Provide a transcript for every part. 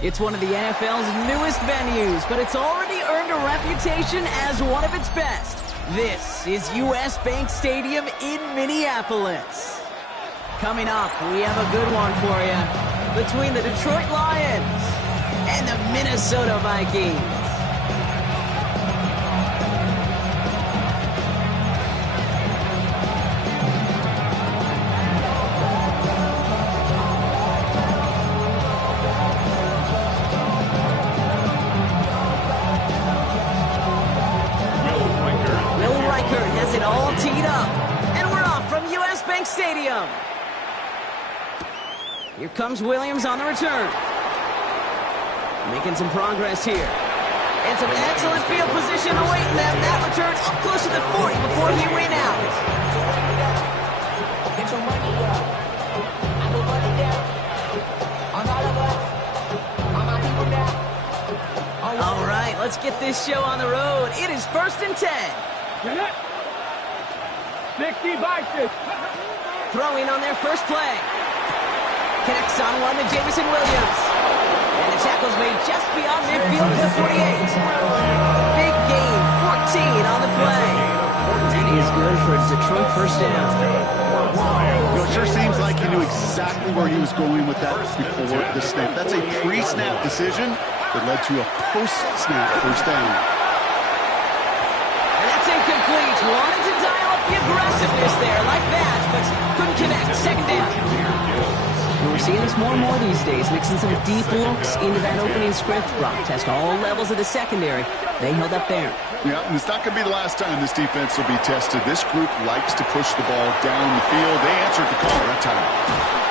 It's one of the NFL's newest venues, but it's already earned a reputation as one of its best. This is US Bank Stadium in Minneapolis. Coming up, we have a good one for you between the Detroit Lions and the Minnesota Vikings. Stadium. Here comes Williams on the return. Making some progress here. And some excellent field position awaiting them. That return up close to the 40 before he went out. All right, let's get this show on the road. It is 1st and 10. 60 Vikings. Throwing on their first play. Connects on one to Jamison Williams. And the tackle's made just beyond midfield to the 48. Big gain, 14 on the play. And he is good for a Detroit first down. It sure seems like he knew exactly where he was going with that before the snap. That's a pre-snap decision that led to a post-snap first down. And that's incomplete. Wanted to dial up the aggressiveness there like that, but couldn't connect. Second down. And we're seeing this more and more these days, mixing some deep looks into that opening script. Brock test all levels of the secondary. They held up there. Yeah, and it's not going to be the last time this defense will be tested. This group likes to push the ball down the field. They answered the call that time.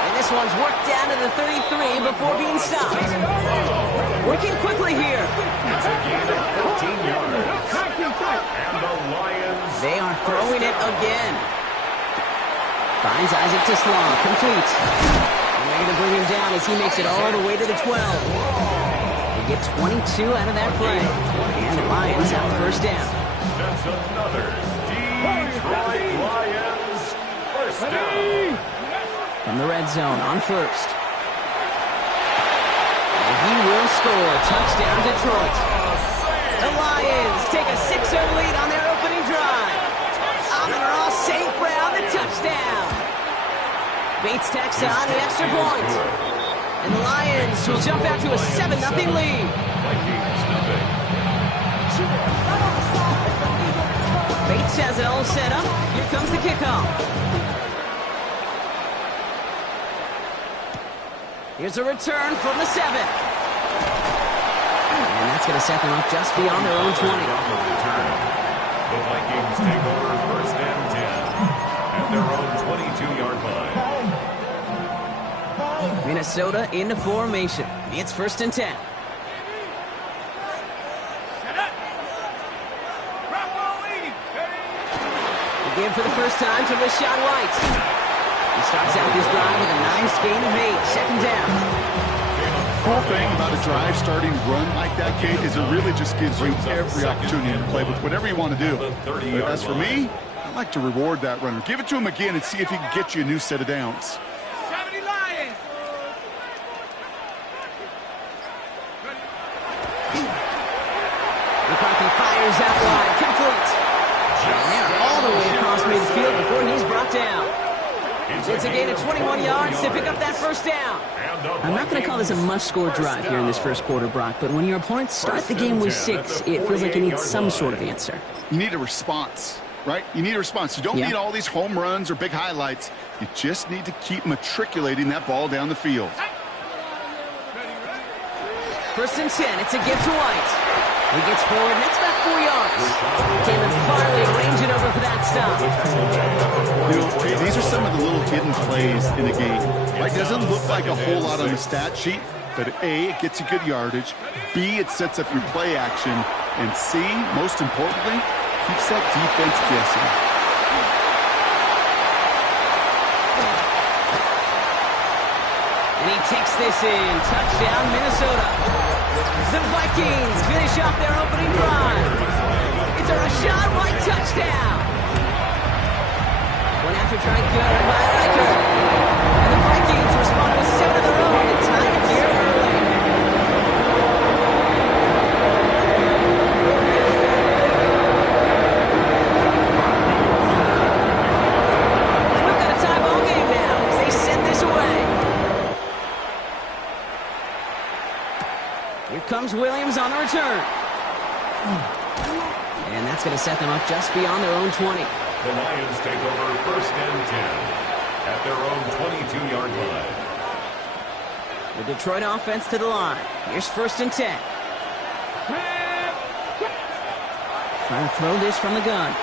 And this one's worked down to the 33 before being stopped. Working quickly here. They are throwing it again. Finds Isaac to Slaw. Complete. And they're going to bring him down as he makes it all the way to the 12. They get 22 out of that play. And the Lions have first down. That's another Detroit Lions first down. From the red zone on first. And he will score. Touchdown Detroit. The Lions take a 6-0 lead on their opening drive. Amon-Ra St. Brown, the touchdown. Bates tacks on the extra point. And the Lions will jump out to a 7-0 lead. Bates has it all set up. Here comes the kickoff. Here's a return from the 7. And that's going to set them up just beyond their own 20. The Vikings take over 1st and 10 at their own 22-yard line. Minnesota into formation. It's 1st and 10. Again for the first time to Rashawn White. He starts out this drive with a nice gain of 8. Second down. Cool thing about a drive starting run like that, Kate, is it really just gives you every opportunity to play with whatever you want to do. But as for me, I like to reward that runner. Give it to him again and see if he can get you a new set of downs. 70 Lions. McCarthy fires out wide. Complete. And they're all the way across midfield before he's brought down. It's a gain of 21 yards to pick up that first down. I'm not going to call this a must-score drive here in this first quarter, Brock, but when your opponents start the game with 6, it feels like you need some sort of answer. You need a response, right? You need a response. You don't need all these home runs or big highlights. You just need to keep matriculating that ball down the field. 1st and 10. It's a gift to White. He gets forward, and that's about 4 yards. Caleb Farley arranging over for that stop. You know, these are some of the little hidden plays in the game. Right? It doesn't look like a whole lot on the stat sheet, but A, it gets you good yardage. B, it sets up your play action. And C, most importantly, keeps that defense guessing. And he takes this in. Touchdown, Minnesota. The Vikings finish off their opening drive. It's a Rashawn White touchdown. One after try good by Riker. And the Vikings respond with 7 of their own to tie it here early. comes Williams on the return. And that's going to set them up just beyond their own 20. The Lions take over 1st and 10 at their own 22-yard line. The Detroit offense to the line. Here's 1st and 10. Trying to throw this from the gun.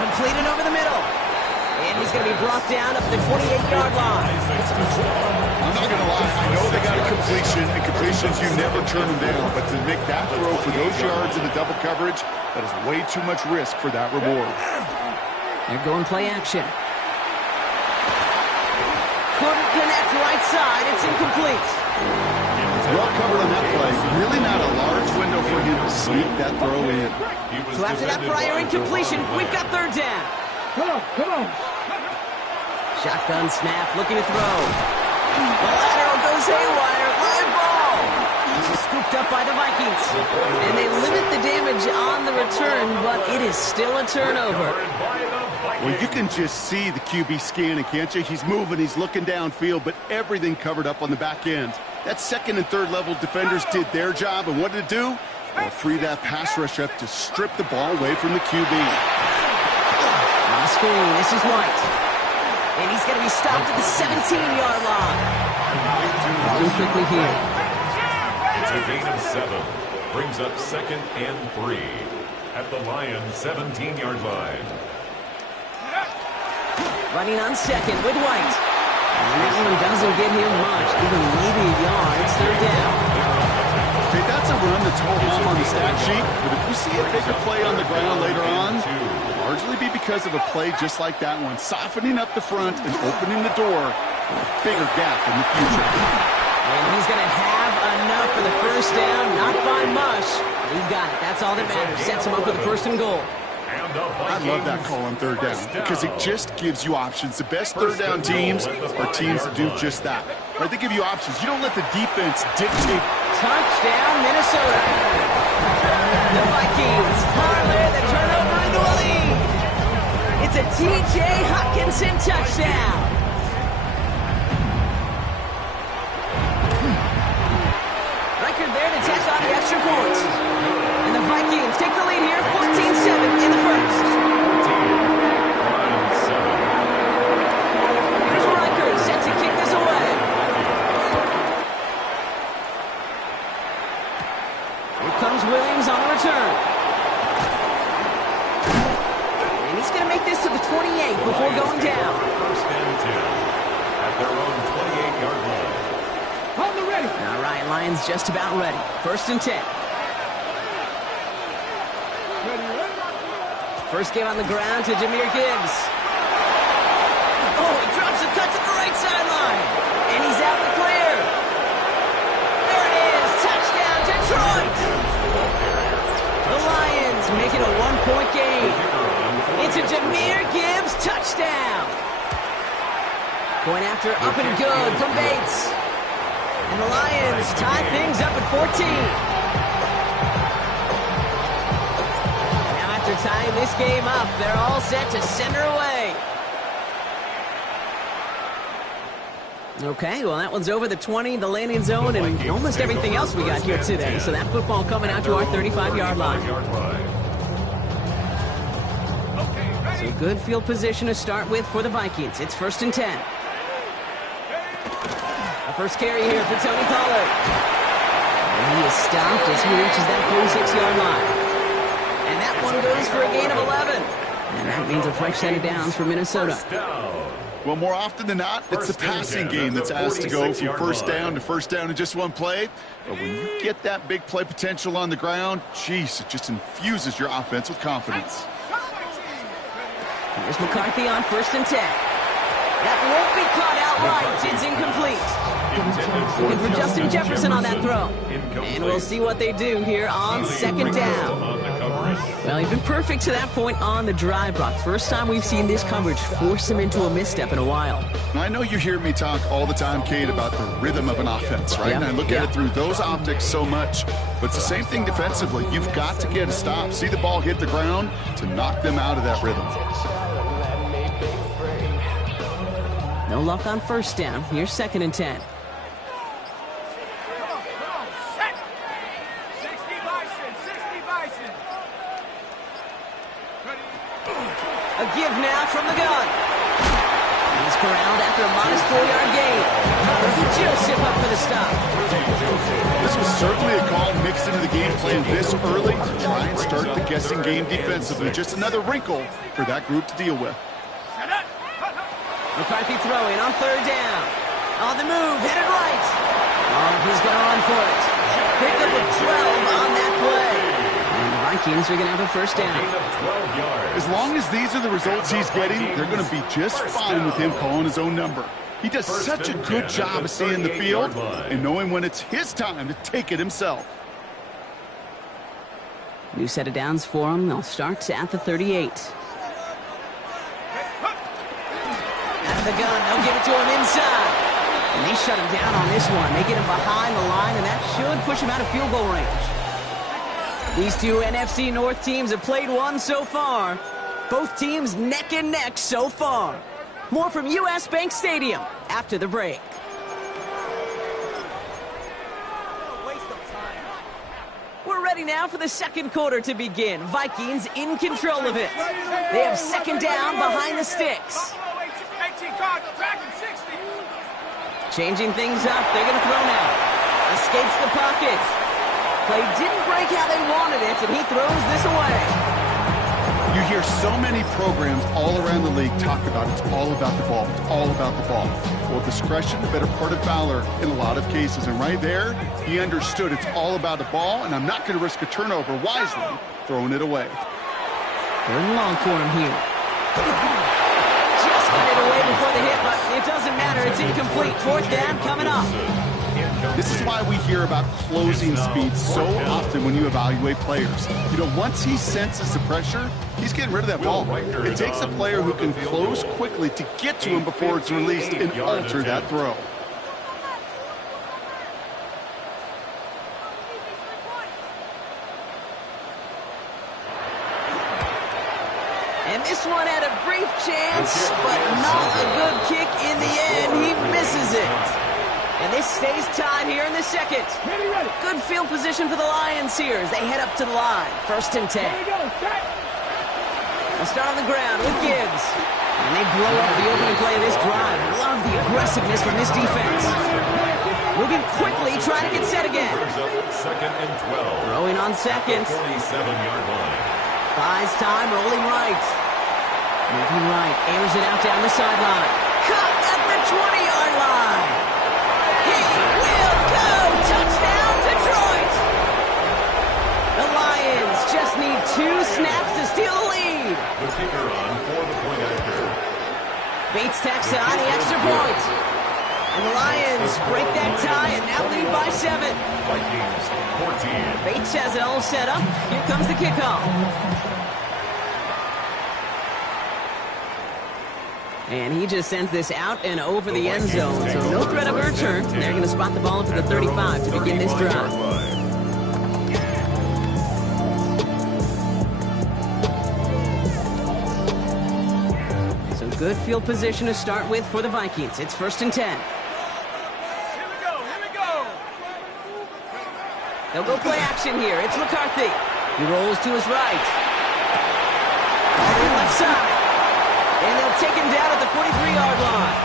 Completed over the middle. And he's going to be brought down up the 28-yard line. I'm not going to lie. I know they got a completion, and completions, you never turn them down. But to make that throw for those yards in the double coverage, that is way too much risk for that reward. They're going play action. Couldn't connect right side. It's incomplete. Well covered on that play. Really not a large window for him to sneak that throw in. So after that prior incompletion, we've got 3rd down. Come on. Shotgun snap, looking to throw. The lateral goes haywire. Live ball. This is scooped up by the Vikings. And they limit the damage on the return, but it is still a turnover. Well, you can just see the QB scanning, can't you? He's moving, he's looking downfield, but everything covered up on the back end. That 2nd and 3rd level defenders did their job, and what did it do? Well, free that pass rush up to strip the ball away from the QB. On the screen, this is White. And he's going to be stopped at the 17-yard line. Moving quickly here. It's a gain of 7. Brings up 2nd and 3 at the Lions' 17-yard line. Running on 2nd with White. And that one doesn't get him much, even maybe a yard. It's 3rd down. Okay, that's a run that's home on the stat sheet, but if we see a bigger play on the ground later on, it'll largely be because of a play just like that one, softening up the front and opening the door for a bigger gap in the future. And he's going to have enough for the 1st down, not by much. He got it. That's all that matters. Sets him up with a 1st and goal. I love that call on 3rd down because it just gives you options. The best 3rd down teams are teams that do just that. Right? They give you options. You don't let the defense dictate. Touchdown, Minnesota. The Vikings parlay the turnover into a lead. It's a T.J. Hockenson touchdown. Record there to tack on the extra points. And the Vikings take the lead here, 14-7 in the 1st. Here's Riker set to kick this away. Here comes Williams on the return. And he's going to make this to the 28 before going down. 1st and 10 at their own 28-yard line. On the ready. All right, Lions just about ready. 1st and 10. First game on the ground to Jahmyr Gibbs. Oh, he drops a cut to the right sideline. And he's out in the clear. There it is. Touchdown, Detroit. The Lions make it a 1-point game. It's a Jahmyr Gibbs touchdown. Point after up and good from Bates. And the Lions tie things up at 14. After tying this game up, they're all set to send her away. Okay, well, that one's over the 20, the landing zone, and almost everything else we got here today. So that football coming out to our 35-yard line. So good field position to start with for the Vikings. It's 1st and 10. A first carry here for Tony Pollard. And he is stopped as he reaches that 46-yard line. And that one goes for a gain of 11. And that means a fresh set of downs for Minnesota. Well, more often than not, it's the passing game that's asked to go from 1st down to 1st down in just one play. But when you get that big play potential on the ground, geez, it just infuses your offense with confidence. Here's McCarthy on 1st and 10. That won't be caught outright. It's incomplete. Looking for Justin Jefferson on that throw. And we'll see what they do here on 2nd down. Well, he's been perfect to that point on the drive block. First time we've seen this coverage force him into a misstep in a while. I know you hear me talk all the time, Kate, about the rhythm of an offense, right? Yep. And I look at it through those optics so much. But it's the same thing defensively. You've got to get a stop, see the ball hit the ground to knock them out of that rhythm. No luck on 1st down. Here's 2nd and 10. A give now from the gun. He's corralled after a modest 4-yard gain. Joseph up for the stop. This was certainly a call mixed into the game plan this early to try and start the guessing game defensively. Just another wrinkle for that group to deal with. McCarthy throwing on 3rd down. On the move, headed right. Oh, he's going to run for it. Pick up of 12 on that play. And the Vikings are going to have a 1st down. As long as these are the results he's getting, they're going to be just fine with him calling his own number. He does such a good job of seeing the field and knowing when it's his time to take it himself. New set of downs for him. They'll start at the 38. Out of the gun, they'll give it to him inside. And they shut him down on this one. They get him behind the line, and that should push him out of field goal range. These two NFC North teams have played one so far. Both teams neck and neck so far. More from U.S. Bank Stadium after the break. We're ready now for the second quarter to begin. Vikings in control of it. They have 2nd down behind the sticks. Changing things up. They're going to throw now. Escapes the pocket. Play didn't break how they wanted it, and he throws this away. You hear so many programs all around the league talk about it's all about the ball. It's all about the ball. Well, discretion, the better part of valor in a lot of cases. And right there, he understood it's all about the ball, and I'm not going to risk a turnover wisely, throwing it away. 3rd and long for him here. Just got it away before the hit, but it doesn't matter. It's incomplete. 4th down coming up. This is why we hear about closing speed so often when you evaluate players. You know, once he senses the pressure, he's getting rid of that ball. It takes a player who can close quickly to get to him before it's released and alter that throw. And this one had a brief chance, but not a good kick in the end. He misses it. And this stays tied here in the second. Good field position for the Lions here as they head up to the line. 1st and 10. They'll start on the ground with Gibbs. And they blow up the opening play of this drive. Love the aggressiveness from this defense. Moving quickly, trying to get set again. 2nd and 12. Throwing on 2nd. 47-yard line. Buys time, rolling right. Moving right, airs it out down the sideline. Caught at the 20-yard line. He will go! Touchdown, Detroit! The Lions just need 2 snaps to steal the lead. The kicker on for the point after. Bates tacks on the extra point. And the Lions break that tie and now lead by 7. Vikings 14. Bates has it all set up. Here comes the kickoff. And he just sends this out and over the end zone. So no threat of a return. They're going to spot the ball up at the 35 to begin this drive. So good field position to start with for the Vikings. It's 1st and 10. They'll go play action here. It's McCarthy. He rolls to his right. All the left side. And they'll take him down at the 43-yard line.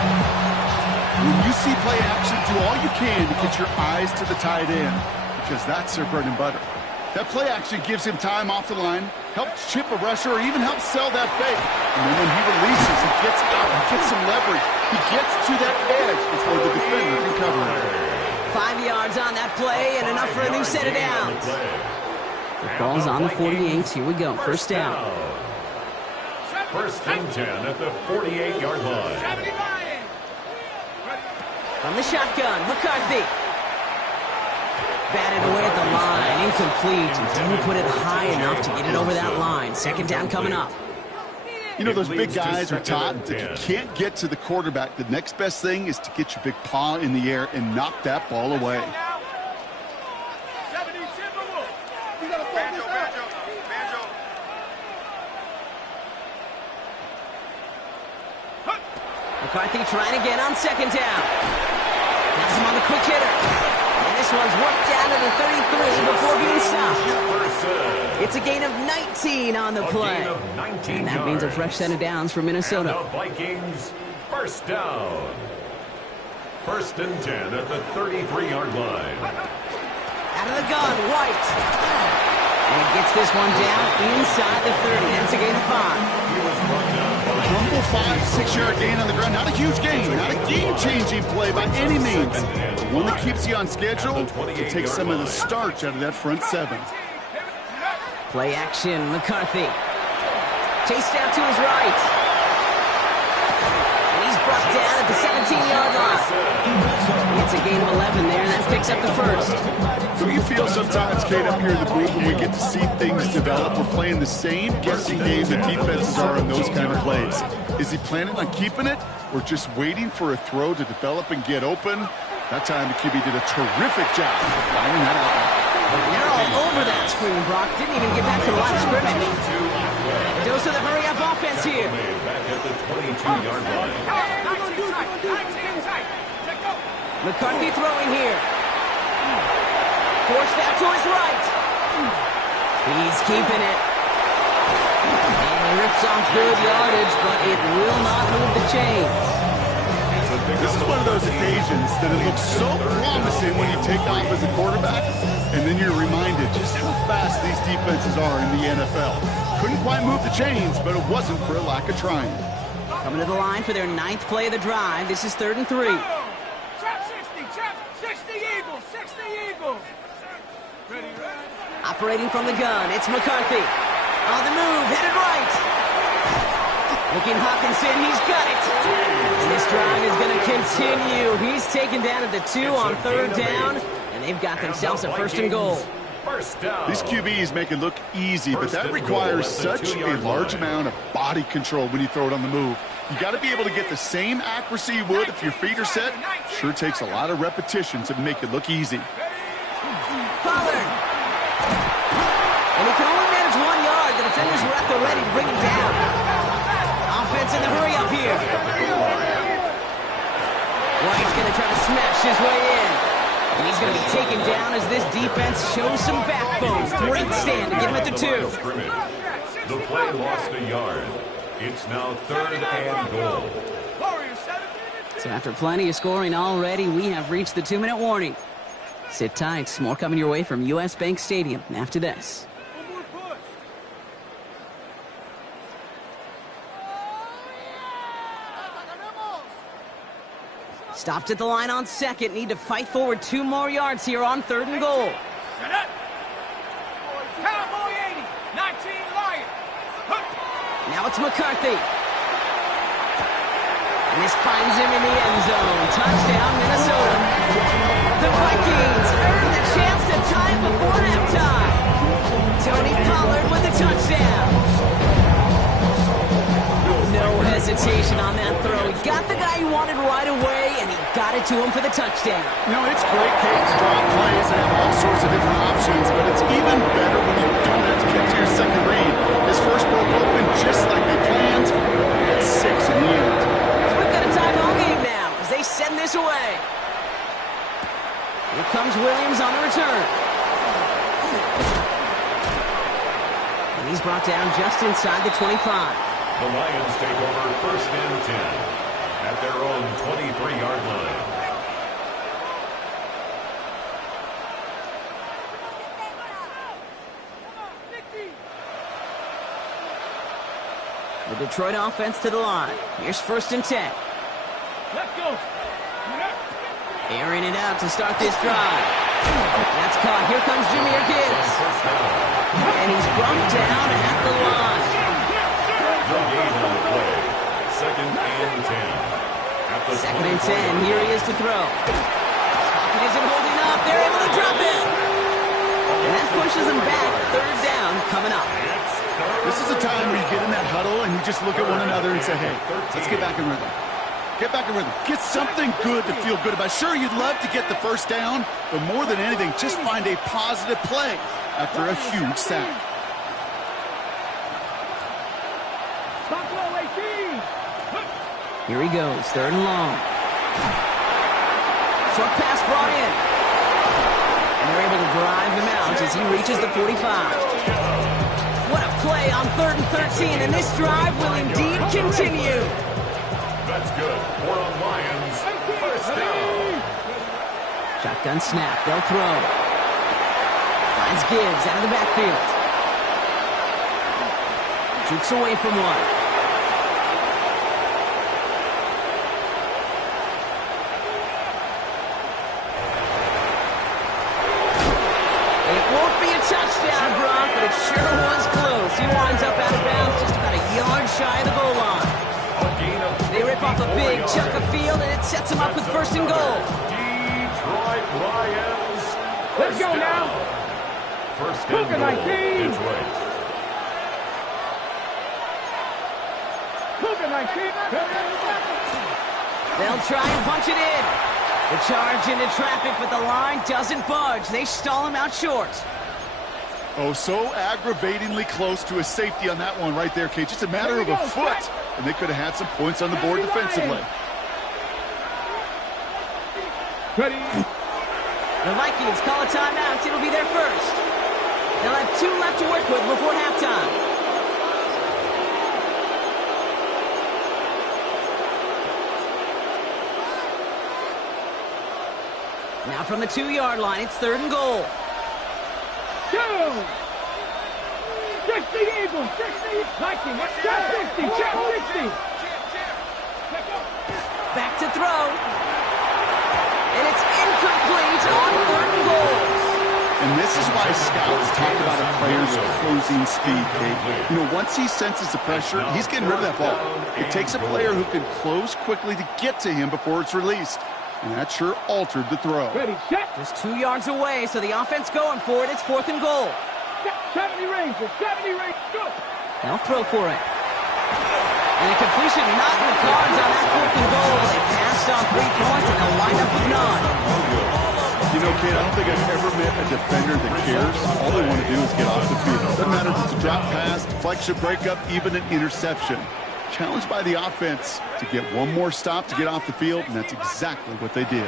When you see play action, do all you can to get your eyes to the tight end, because that's their bread and butter. That play action gives him time off the line, helps chip a rusher, or even helps sell that fake. And then when he releases, he gets out, he gets some leverage. He gets to that edge before the defender can cover him. 5 yards on that play and enough for a new set of downs. The ball's on the 48. Here we go. 1st down. 1st and 10 at the 48-yard line. From the shotgun, McCarthy. Batted away at the line, incomplete. Didn't put it high enough to get it over that line. 2nd down coming up. You know, those big guys are taught that if you can't get to the quarterback, the next best thing is to get your big paw in the air and knock that ball away. McCarthy trying again on 2nd down. Has him on the quick hitter. And this this one's worked down to the 33 before being stopped. It's a gain of 19 on the play. And that means a fresh set of downs for Minnesota. And the Vikings, first down. First and 10 at the 33-yard line. Out of the gun, White. And he gets this one down inside the 30. That's a gain of 5. He was brought down by Humble 5-6-yard gain on the ground. Not a huge gain. Not a game-changing play by any means. But one that keeps you on schedule to take some of the starch out of that front seven. Play action, McCarthy. Chased out to his right. And he's brought down at the 17-yard line. It's a gain of 11 there, and that picks up the first. So you feel sometimes, Kate, up here in the booth when we get to see things develop, we're playing the same guessing game that defenses are in those kind of plays. Is he planning on keeping it or just waiting for a throw to develop and get open? That time the QB did a terrific job of finding that out. They're all over that screen, Brock. Didn't even get back to the line of scrimmage. A dose of the hurry-up offense here. back at the 22-yard line. McCarthy throwing here. Forced out to his right. He's keeping it. And he rips off good yardage, but it will not move the chains. This is one of those occasions that it looks so promising when you take off as a quarterback, and then you're reminded just how fast these defenses are in the NFL. Couldn't quite move the chains, but it wasn't for a lack of trying. Coming to the line for their 9th play of the drive. This is 3rd and 3. Trap 60 Eagles, 60 Eagles. Operating from the gun, it's McCarthy. On the move, headed right. Looking Hawkinson, he's got it. And this drive is going to continue. He's taken down at the 2 on 3rd down, and they've got themselves a 1st and goal. First down. These QBs make it look easy, but that requires such a large amount of body control when you throw it on the move. You got to be able to get the same accuracy you would if your feet are set. Sure takes a lot of repetition to make it look easy. Pollard. And he can only manage 1 yard. The defenders were at the ready to bring him down. Offense in the hurry up here. White's going to try to smash his way in. And he's going to be taken down as this defense shows some backbone. Great stand to get him at the 2. The play lost a yard. It's now 3rd and goal. So after plenty of scoring already, we have reached the 2-minute warning. Sit tight. More coming your way from U.S. Bank Stadium after this. Stopped at the line on 2nd. Need to fight forward 2 more yards here on 3rd and goal. Cowboy 80, 19 Lion. Now it's McCarthy. And this finds him in the end zone. Touchdown, Minnesota. The Vikings earn the chance to tie it before halftime. Tony Pollard with the touchdown. No hesitation on that throw. He got the guy he wanted right away, and he got it to him for the touchdown. You know, it's great, Kate, to draw plays and have all sorts of different options, but it's even better when you don't have to get to your second read. His first broke open just like they planned. It's 6 in the end. So we've got a tie ball game now as they send this away. Here comes Williams on the return. And he's brought down just inside the 25. The Lions take over 1st and 10 at their own 23-yard line. The Detroit offense to the line. Here's 1st and 10. Let's go. Airing it out to start this drive. That's caught. Here comes Jahmyr Gibbs. And he's brought down at the line. The game on the play. 2nd and 10. At the 2nd and 10. Here he is to throw. Pocket isn't holding up. They're able to drop it. And that pushes him back. 3rd down coming up. This is a time where you get in that huddle and you just look at one another and say, hey, let's get back in rhythm. Get back in rhythm. Get something good to feel good about. Sure, you'd love to get the first down, but more than anything, just find a positive play after a huge sack. Here he goes, 3rd and long. Short pass brought in. they're able to drive him out as he reaches the 45. What a play on 3rd and 13, and this drive will indeed continue. That's good. 4 on Lions. First down. Shotgun snap. They'll throw. Finds Gibbs out of the backfield. Jukes away from one. It won't be a touchdown, Brock, but it sure was close. He winds up out of bounds just about a yard shy of the goal line. They rip off a big chunk of field, and it sets them up with 1st and goal. Detroit Lions. Let's go now. First and goal. 19. Detroit. They'll try and punch it in. The charge into traffic, but the line doesn't budge. They stall him out short. Oh, so aggravatingly close to a safety on that one right there, Kate. Just a matter of a foot, and they could have had some points on the board defensively. Ready. The Vikings call a timeout. It'll be their first. They'll have 2 left to work with before halftime. Now from the 2-yard line, it's 3rd and goal. 2. 60 Eagles. 60. Viking. Chap 60. Chap 60. Back to throw. And it's incomplete on 3rd and goal. And this is why scouts talk about a player's closing speed, Kate. You know, once he senses the pressure, he's getting rid of that ball. It takes a player who can close quickly to get to him before it's released. And that sure altered the throw. Ready, set. Just 2 yards away, so the offense going for it. It's 4th and goal. 70 range. 70 range. Go. They'll throw for it. And a completion not in the cards on that 4th and goal. They passed on 3 points, and they'll line up with none. You know, Kate, I don't think I've ever met a defender that cares. All they want to do is get off the field. Doesn't matter if it's a drop pass, deflection, breakup, even an interception. Challenged by the offense to get one more stop to get off the field, and that's exactly what they did.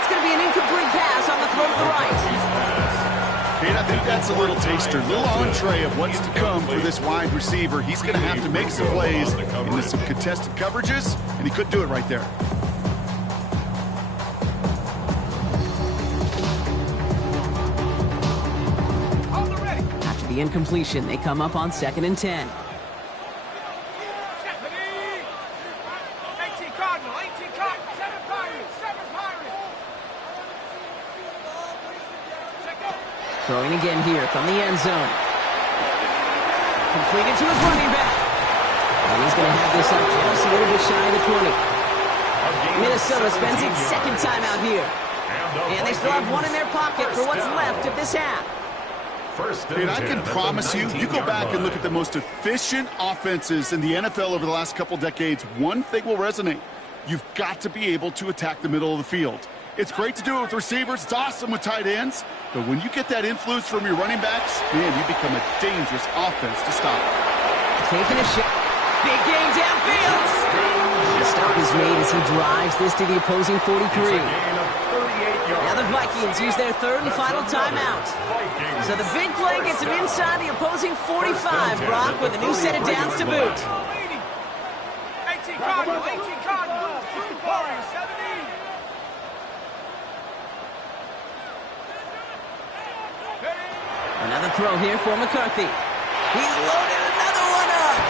It's going to be an incomplete pass on the throw to the right. Kate, I think that's a little taster, a little entree of what's to come for this wide receiver. He's going to have to make some plays into some contested coverages, and he couldn't do it right there. After the incompletion, they come up on 2nd and 10. 18 Cardinal. 18 Cardinal. 7 Pirates. 7 Pirates. Throwing again here from the end zone. Completed to his running back. And he's going to have this up just a little bit shy of the 20. Minnesota spends its 2nd time out here. And they still have 1 in their pocket for what's left of this half. And I can promise you, you go back and look at the most efficient offenses in the NFL over the last couple decades, one thing will resonate. You've got to be able to attack the middle of the field. It's great to do it with receivers. It's awesome with tight ends. But when you get that influence from your running backs, man, you become a dangerous offense to stop. Taking a shot. Big gain downfield. The stop is made as he drives this to the opposing 43. Now the Vikings use their 3rd and final timeout. So the big play gets him inside the opposing 45, Brock, with a new set of downs to boot. 18 Cardinal. 18 Cardinal. 2 Warriors. 17. Another throw here for McCarthy. He's loaded another one up.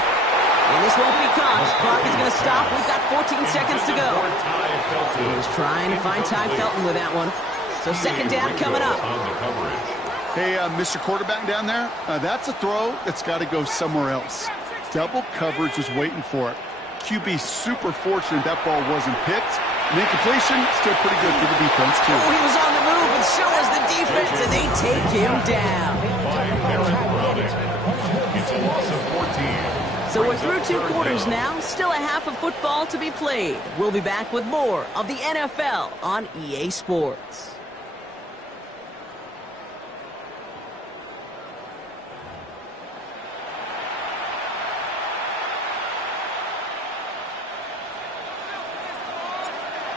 And this won't be caught. Clock is going to stop. We've got 14 seconds to go. He was trying to find Ty Felton with that one. So 2nd down coming up. Hey, Mr. Quarterback down there, that's a throw that's got to go somewhere else. Double coverage was waiting for it. QB super fortunate that ball wasn't picked. And then completion, still pretty good for the defense, too. Oh, he was on the move, but so was the defense, and they take him down. It's a loss of 14. So we're through 2 quarters now. Still a half of football to be played. We'll be back with more of the NFL on EA Sports.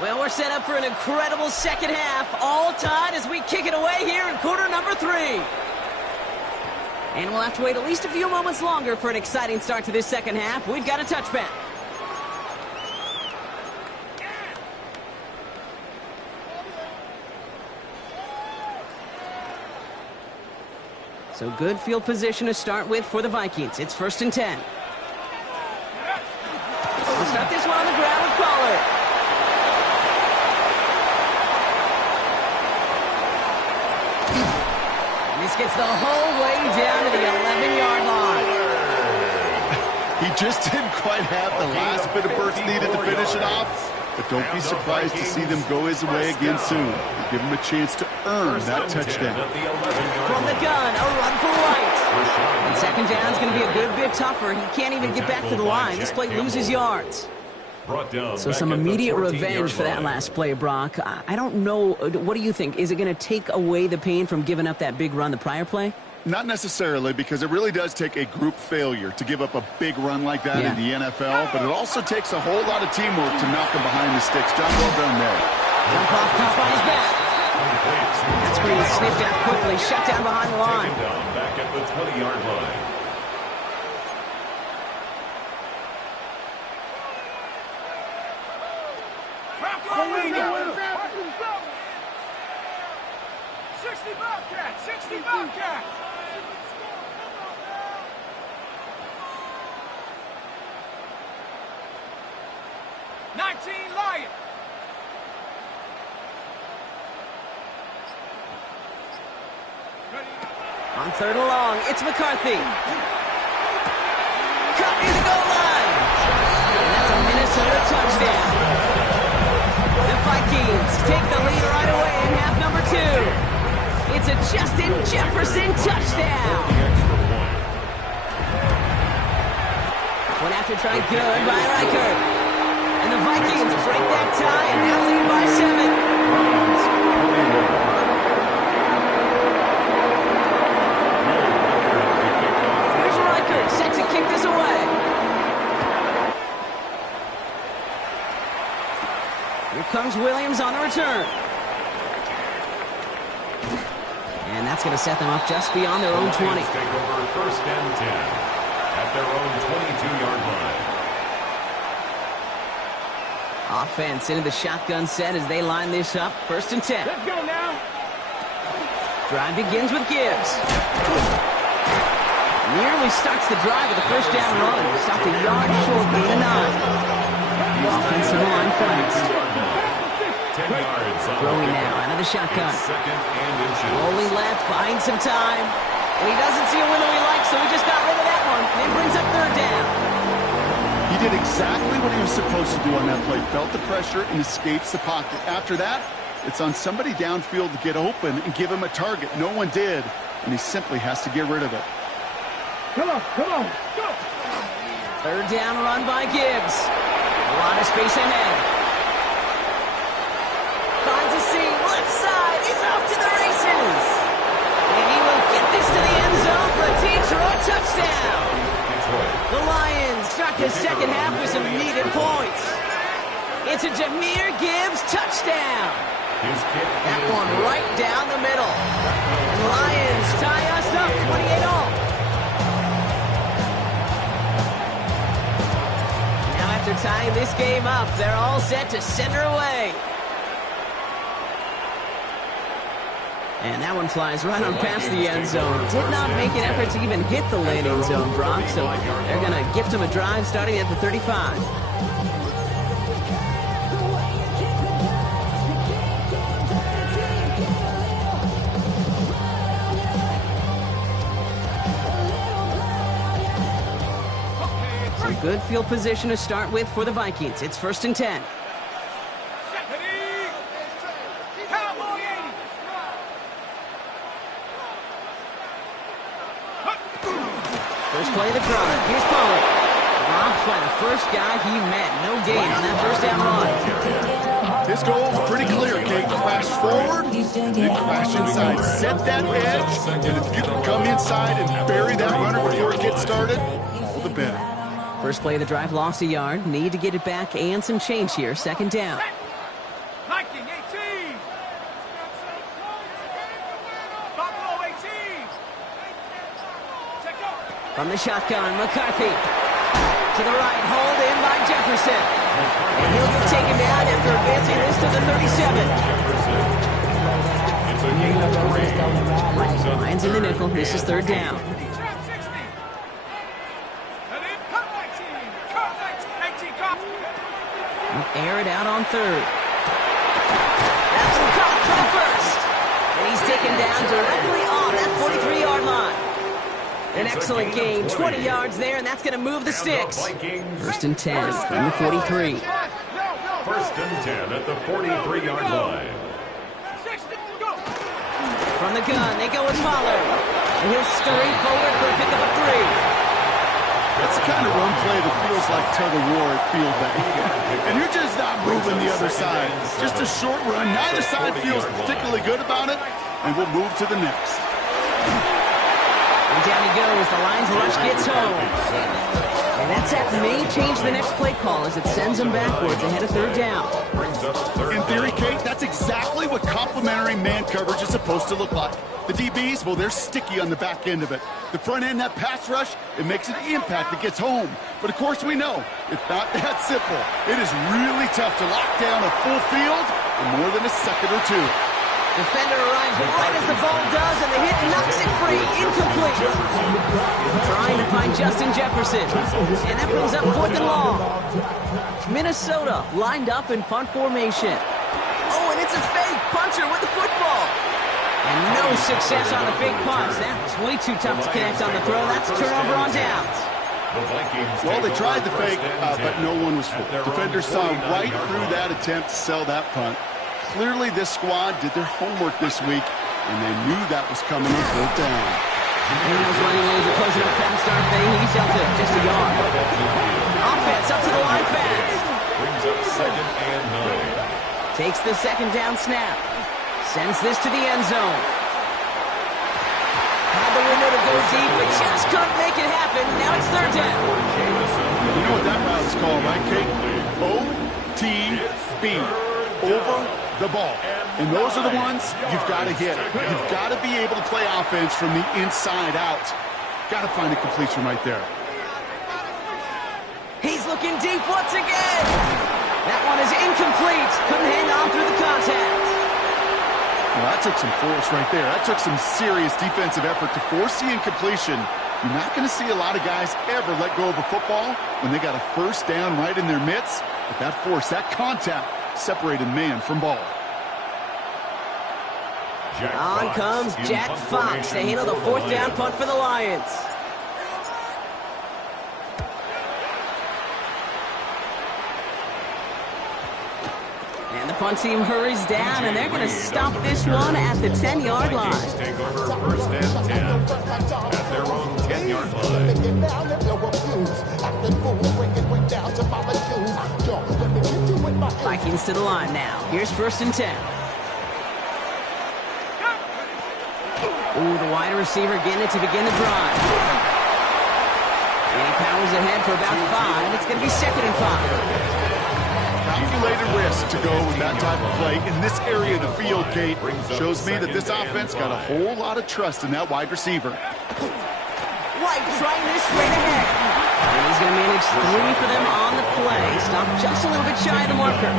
Well, we're set up for an incredible second half, all tied as we kick it away here in quarter number 3. And we'll have to wait at least a few moments longer for an exciting start to this second half. We've got a touchback. So good field position to start with for the Vikings. It's 1st and 10. We'll start this one on the ground with Pollard. And this gets the whole way down to the 11-yard line. He just didn't quite have the last bit of burst needed to finish it off. But don't be surprised to see them go his way again soon. Give him a chance to earn that touchdown. From the gun, a run for White. And second down is going to be a good bit tougher. He can't even get back to the line. This play loses yards. So some immediate revenge for that last play, Brock. I don't know. What do you think? Is it going to take away the pain from giving up that big run the prior play? Not necessarily, because it really does take a group failure to give up a big run like that in the NFL, but it also takes a whole lot of teamwork to knock him behind the sticks. John, well done there. Jump off, caught by his back. That screen is sniffed out quickly, shut down behind the line. Back at the 20-yard line. Bobcat! 60 Bobcat! Lion! On 3rd and long, it's McCarthy. Cut near the goal line. And that's a Minnesota touchdown. The Vikings take the lead right away in half number 2. It's a Justin Jefferson touchdown. One after try good by Reichert. And the Vikings break that tie and now lead by 7. Here's Reichert set to kick this away. Here comes Williams on the return. And that's going to set them up just beyond their own 20. Take over 1st and 10 at their own 22-yard line. Offense into the shotgun set as they line this up. 1st and 10. Let's go now. Drive begins with Gibbs. Nearly starts the drive with a 1st down run. Stopped a yard short, gain of 9. The offensive line fast. 10 yards. Throwing now out of the shotgun. 2nd and inches. Rolling left, buying some time. And he doesn't see a window he likes, so he just got rid of that one. And brings up 3rd down. He did exactly what he was supposed to do on that play. Felt the pressure and escapes the pocket. After that, it's on somebody downfield to get open and give him a target. No one did, and he simply has to get rid of it. Come on, go! 3rd down run by Gibbs. A lot of space ahead. Finds a seam, left side, he's off to the races. And he will get this to the end zone for a Detroit touchdown. The Lions start the second half with some needed points. It's a Jahmyr Gibbs touchdown. That one right down the middle. The Lions tie us up 28-all. Now after tying this game up, they're all set to send her away. And that one flies right on past the end zone. Did not make an effort to even hit the landing zone, Brock. So they're going to gift him a drive starting at the 35. So good field position to start with for the Vikings. It's 1st and 10. First play of the drive. Here's Pollard. Dropped by the first guy he met. No gain on that 1st down run. His goal is pretty clear, Kate. Crash forward, and then crash inside. Set that edge, and if you can come inside and bury that runner before it gets started, all the better. First play of the drive, lost a yard. Need to get it back and some change here. 2nd down. From the shotgun, McCarthy. To the right, hold in by Jefferson. And he'll get taken down after advancing this to the 37. It's a gain of 3. Brings up Lions in the nickel. This is third down. Air it out on third. That's caught for the first. And he's taken down directly on that 43-yard line. An excellent gain, 20 yards there, and that's going to move the sticks. First and 10 from the 43. First and 10 at the 43-yard line. From the gun, they go with Pollard. And he'll scurry forward for a pickup of 3. That's the kind of run play that feels like tug-of-war at field day. And you're just not moving the other side. Just a short run. Neither side feels particularly good about it, and we'll move to the next. And down he goes. The Lions rush gets home. And that sack may change the next play call as it sends them backwards ahead of third down. In theory, Kate, that's exactly what complementary man coverage is supposed to look like. The DBs, well, they're sticky on the back end of it. The front end, that pass rush, it makes an impact that gets home. But of course we know, it's not that simple. It is really tough to lock down a full field in more than a second or two. Defender arrives right as the ball does, and the hit knocks it free. Incomplete. Trying to find Justin Jefferson. And that brings up fourth and long. Minnesota lined up in punt formation. Oh, and it's a fake punter with the football. And no success on the fake punch. That's way too tough to connect on the throw. That's a turnover on downs. Well, they tried the fake, but no one was fooled. Defenders saw right through that attempt to sell that punt. Clearly, this squad did their homework this week, and they knew that was coming on fourth down. And those running lanes are closing up fast, aren't they? He's out to just a yard. Offense up to the line fast. Brings up second and 9. Takes the second down snap. Sends this to the end zone. Had the window to go deep, but just couldn't make it happen. Now it's third down. You know what that route is called, right, Kate? OTB. Over the ball. And those are the ones you've got to hit. You've got to be able to play offense from the inside out. Got to find a completion right there. He's looking deep once again. That one is incomplete. Couldn't hang on through the contact. Well, that took some force right there. That took some serious defensive effort to force the incompletion. You're not going to see a lot of guys ever let go of a football when they got a first down right in their midst. But that force, that contact, separated man from ball. On comes Jack Fox to handle the fourth down punt for the Lions. And the punt team hurries down, and they're going to stop this one at the 10-yard line. Take over first and 10 at their own 10-yard line. Vikings to the line now. Here's first and 10. Ooh, the wide receiver getting it to begin the drive. And he powers ahead for about 5. It's going to be second and 5. Calculated risk to go with that type of play in this area of the field, Kate. Shows me that this offense got a whole lot of trust in that wide receiver. White trying this straight ahead. And he's going to manage 3 for them on the play. Stop just a little bit shy of the marker.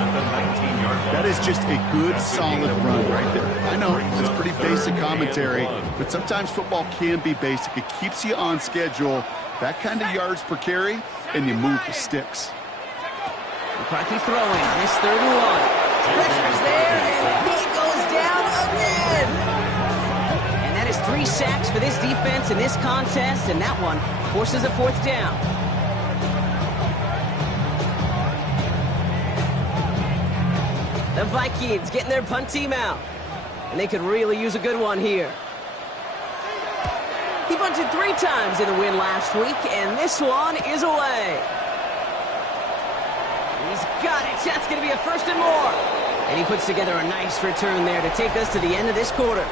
That is just a good, solid run right there. I know it's pretty basic commentary, but sometimes football can be basic. It keeps you on schedule, that kind of yards per carry, and you move the sticks. McCarthy throwing on this third and 1. Pressure's there, and he goes down again. And that is 3 sacks for this defense in this contest, and that one forces a fourth down. The Vikings getting their punt team out, and they could really use a good one here. He punted 3 times in the win last week, and this one is away. He's got it. That's going to be a first and more. And he puts together a nice return there to take us to the end of this quarter.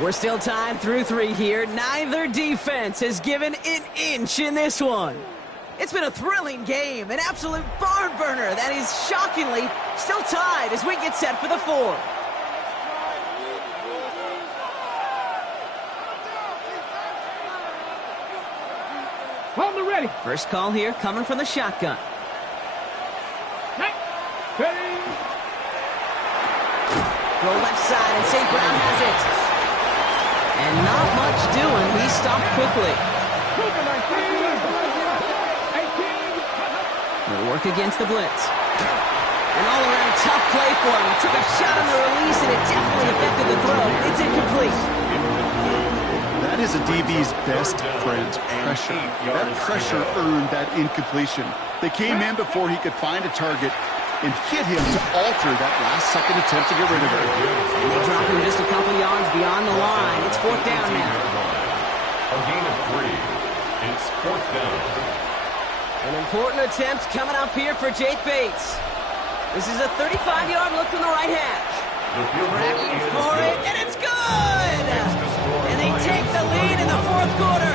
We're still tied through 3 here. Neither defense has given an inch in this one. It's been a thrilling game, an absolute barn burner that is shockingly still tied as we get set for the 4th. Ready. First call here coming from the shotgun. Ready. Throw left side, and St. Brown has it. And not much doing. He stopped quickly. Cooper 19. 18. They'll work against the blitz. An all-around tough play for him. He took a shot on the release, and it definitely affected the throw. It's incomplete. That is a DB's best friend, pressure. That pressure earned that incompletion. They came in before he could find a target and hit him to alter that last-second attempt to get rid of it. And they drop him just a couple yards beyond the line. It's fourth down now. A gain of 3. It's fourth down. An important attempt coming up here for Jake Bates. This is a 35-yard look from the right hash. Cracking for it, and it's good! And they take the lead in the fourth quarter.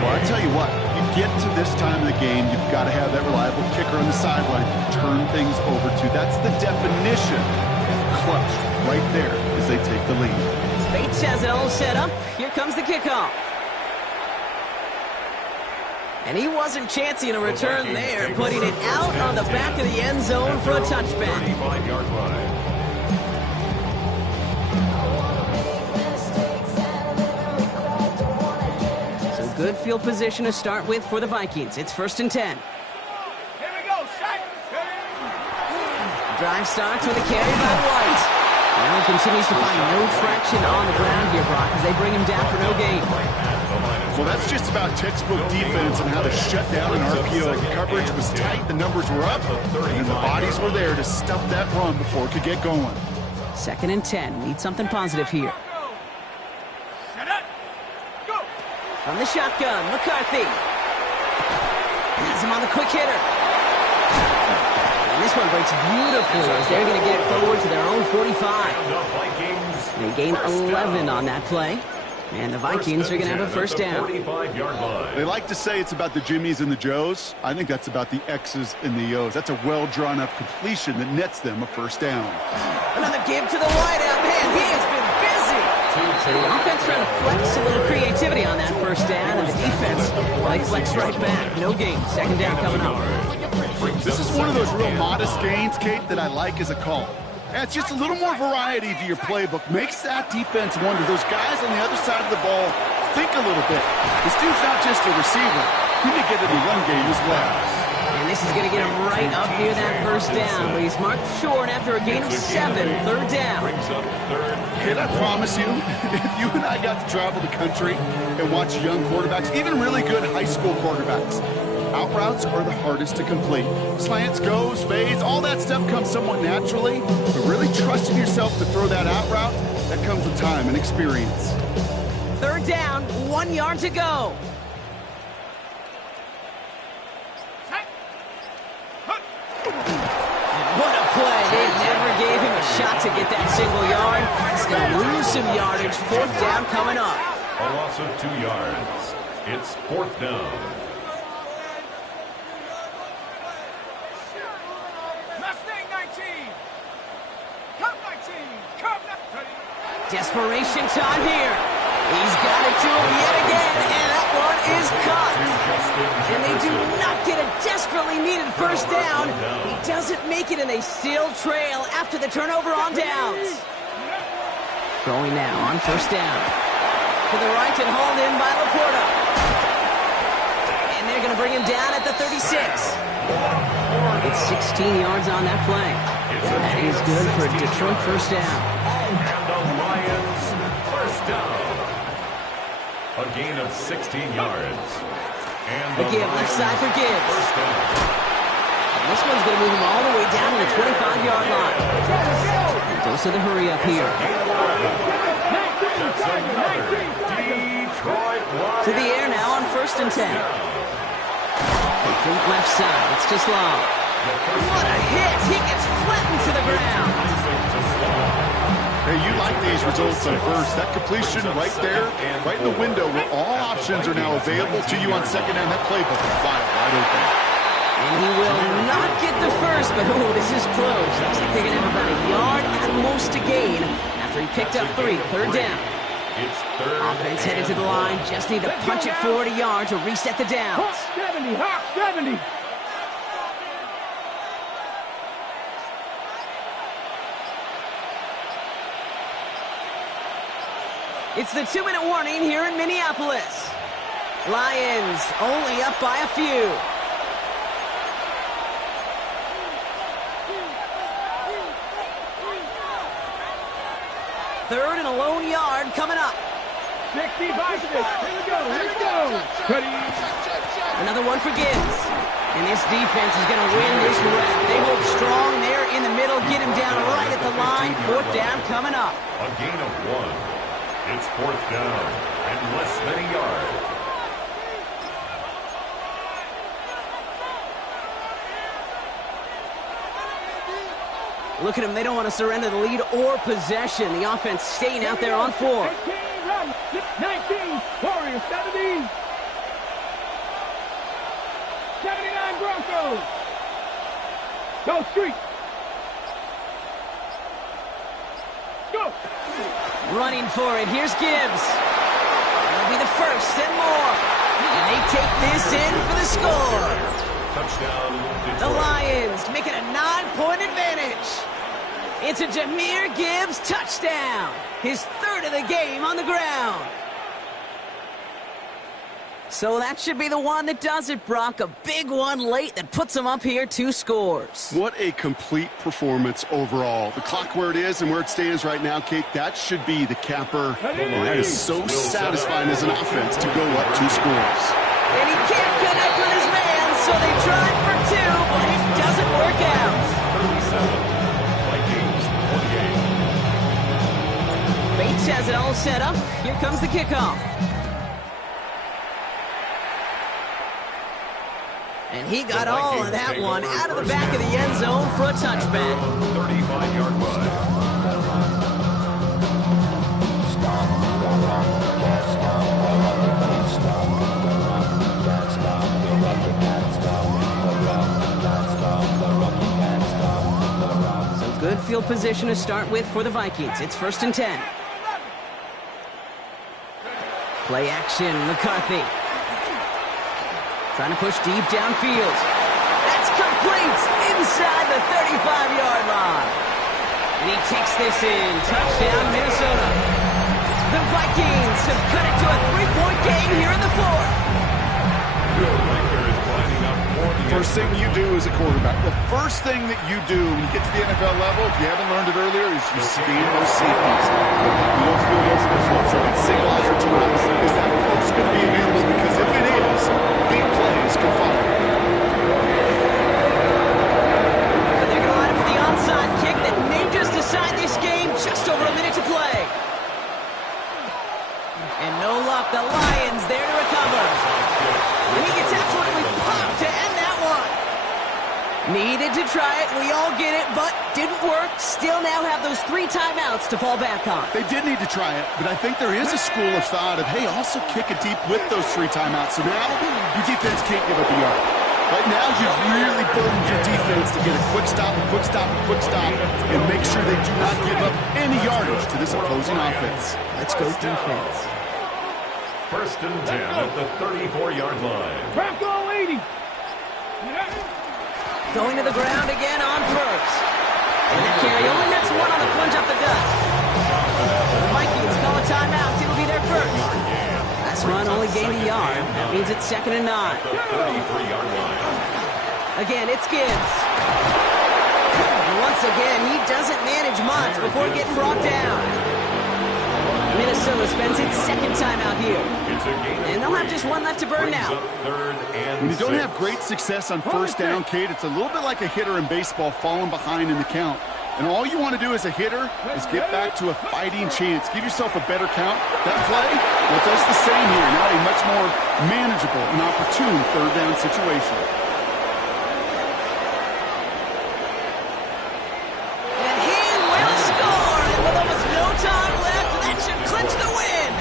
Well, I tell you what, you get to this time of the game, you've got to have that reliable kicker on the sideline to turn things over to. That's the definition of clutch right there as they take the lead. Bates has it all set up. Here comes the kickoff. And he wasn't chancing a return there, putting it out on the back of the end zone for a touchback. 35-yard line. So good field position to start with for the Vikings. It's 1st and 10. Here we go. Shot. Drive starts with a carry by White. Well, he continues to find no traction on the ground here, Brock, as they bring him down for no gain. Well, that's just about textbook defense and how to shut down an RPO. The coverage was tight, the numbers were up, and the bodies were there to stuff that run before it could get going. 2nd and 10. Need something positive here. Shut up. Go. From the shotgun, McCarthy. Has him on the quick hitter. And this one breaks beautifully as they're going to get it forward to their own 45. They gain 11 on that play. And the Vikings are going to have a first down. They like to say it's about the Jimmies and the Joes. I think that's about the X's and the O's. That's a well-drawn-up completion that nets them a first down. Another give to the wideout. Man, he has been busy. So the offense trying to flex a little creativity on that first down, and the defense, well, they flex right back. No gain. 2nd down coming up. This is one of those real modest gains, Kate, that I like as a call. It's just a little more variety to your playbook. Makes that defense wonder. Those guys on the other side of the ball think a little bit. This dude's not just a receiver. He may get in the run game as well. And this is going to get him right up near that first down. But he's marked short after a gain of 7. 3rd down. Kid, I promise you, if you and I got to travel the country and watch young quarterbacks, even really good high school quarterbacks, out routes are the hardest to complete. Slants, goes, fades, all that stuff comes somewhat naturally, but really trusting yourself to throw that out route, that comes with time and experience. 3rd down, 1 yard to go. What a play. They never gave him a shot to get that single yard. He's going to lose some yardage. 4th down coming up. A loss of 2 yards. It's 4th down. Desperation time here. He's got it to him yet again, and that one is caught. And they do not get a desperately needed first down. He doesn't make it, and they still trail after the turnover on downs. Throwing now on 1st down. To the right and hauled in by Laporta. And they're going to bring him down at the 36. It's 16 yards on that play. That is good for a Detroit first down. A gain of 16 yards. And a give, left side for Gibbs. And this one's going to move him all the way down to the 25-yard line. And dose of the hurry up here. To the air now on 1st and 10. Complete left side. It's to Slav. What a hit. He gets flattened to the ground. Hey, you like these results on first. That completion right there, right in the window where all options are now available to you on 2nd down. That playbook is wide open. And he will not get the first, but oh, this is close. Looks like they're going to have about a yard at most to gain after he picked up 3. 3rd down. It's third. Offense headed to the line. Just need to punch it forward a yard to reset the downs. Hawk 70, Hawk 70. It's the 2-minute warning here in Minneapolis. Lions only up by a few. Third and a lone yard coming up. 65 to this. Here we go. Here we go. Another one for Gibbs. And this defense is going to win this rep. They hold strong there in the middle. Get him down right at the line. Fourth down coming up. A gain of 1. It's fourth down and less than a yard. Look at them. They don't want to surrender the lead or possession. The offense staying out there on 4. 19, Warriors 70. 79 Broncos. Go Street. Go. Running for it. Here's Gibbs. That'll be the first and more. And they take this in for the score. Touchdown, Detroit. The Lions make it a 9-point advantage. It's a Jahmyr Gibbs touchdown. His third of the game on the ground. So that should be the one that does it, Brock. A big one late that puts them up here 2 scores. What a complete performance overall. The clock where it is and where it stands right now, Kate, that should be the capper. And that is so satisfying as an offense to go up 2 scores. And he can't connect with his man, so they tried for 2, but it doesn't work out. 37. Vikings 48. Bates has it all set up. Here comes the kickoff. And he got all of that one out of the back of the end zone for a touchback. 35-yard line. So good field position to start with for the Vikings. It's 1st and 10. Play action, McCarthy. Trying to push deep downfield. That's complete inside the 35-yard line. And he takes this in. Touchdown, Minnesota. The Vikings have cut it to a 3-point game here in the 4th. First thing you do as a quarterback, the first thing that you do when you get to the NFL level, if you haven't learned it earlier, is you scan those safeties. Middle field is single eye or 2 is that post going to be available? Because if it is, big plays can follow. So they're going to line up for the onside kick that may just decide this game. Just over a minute to play. And no luck, the Lions there to recover. And he gets absolutely popped to end that one. Needed to try it, we all get it, but didn't work. Still now have those 3 timeouts to fall back on. They did need to try it, but I think there is a school of thought of, hey, also kick it deep with those 3 timeouts. So now your defense can't give up a yard. Right now, you've really burdened your defense to get a quick stop, a quick stop, a quick stop, and make sure they do not give up any yardage to this opposing offense. Let's go defense. 1st and 10 at the 34-yard line. Bronco 80. Going to the ground again on 1st. And that carry only nets 1 on the plunge up the gut. The Vikings call a timeout. It'll be their first. Last run only gained a yard. That means it's 2nd and 9. The 33-yard line. Again, it's Gibbs. And once again, he doesn't manage much before getting brought down. Minnesota spends its 2nd timeout here. And they'll have just 1 left to burn now. When you don't have great success on 1st down, Kate, it's a little bit like a hitter in baseball falling behind in the count. And all you want to do as a hitter is get back to a fighting chance. Give yourself a better count. That play, well, it does the same here. Now a much more manageable and opportune 3rd down situation. And he will score. And with almost no time left, that should clinch the win.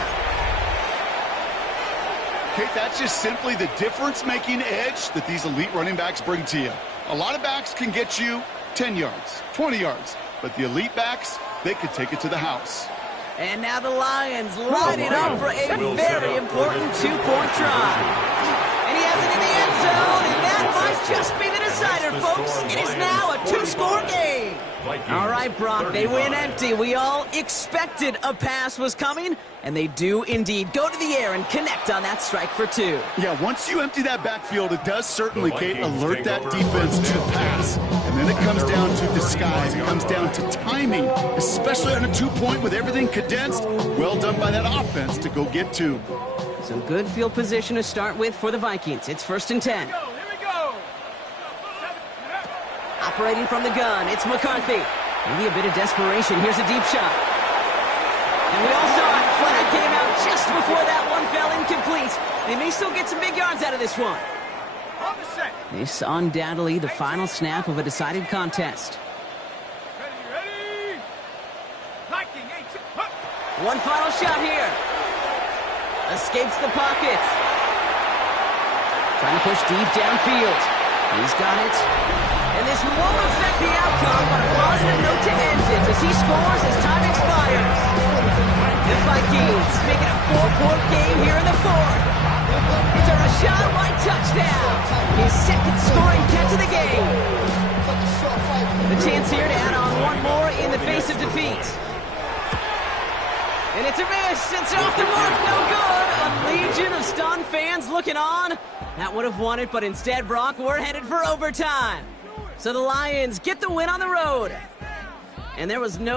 Kate, that's just simply the difference-making edge that these elite running backs bring to you. A lot of backs can get you 10 yards, 20 yards, but the elite backs, they could take it to the house. And now the Lions line it up for a very important two-point try. And he has it in the end zone, and that might just be the decider, folks. It is now a two-score game. All right, Brock, they win empty. We all expected a pass was coming, and they do indeed go to the air and connect on that strike for two. Yeah, once you empty that backfield, it does certainly, Kate, alert that defense to pass. And then it comes down to disguise. It comes down to timing, especially on a two-point with everything condensed. Well done by that offense to go get two. Some good field position to start with for the Vikings. It's 1st and 10. Here we go. Operating from the gun, it's McCarthy. Maybe a bit of desperation. Here's a deep shot. And we all saw it. Flag came out just before that one fell incomplete. They may still get some big yards out of this one. On the set. This undoubtedly the final snap of a decided contest. Ready. Viking 8. One final shot here. Escapes the pockets. Trying to push deep downfield. He's got it. And this won't affect the outcome, but a positive note to end it as he scores as time expires. The Vikings make it a 4-point game here in the fourth. It's a Rashad White touchdown. His second scoring catch of the game. The chance here to add on one more in the face of defeat. And it's a miss. It's off the mark. No good. A legion of stunned fans looking on. That would have won it, but instead, Brock, we're headed for overtime. So the Lions get the win on the road. And there was no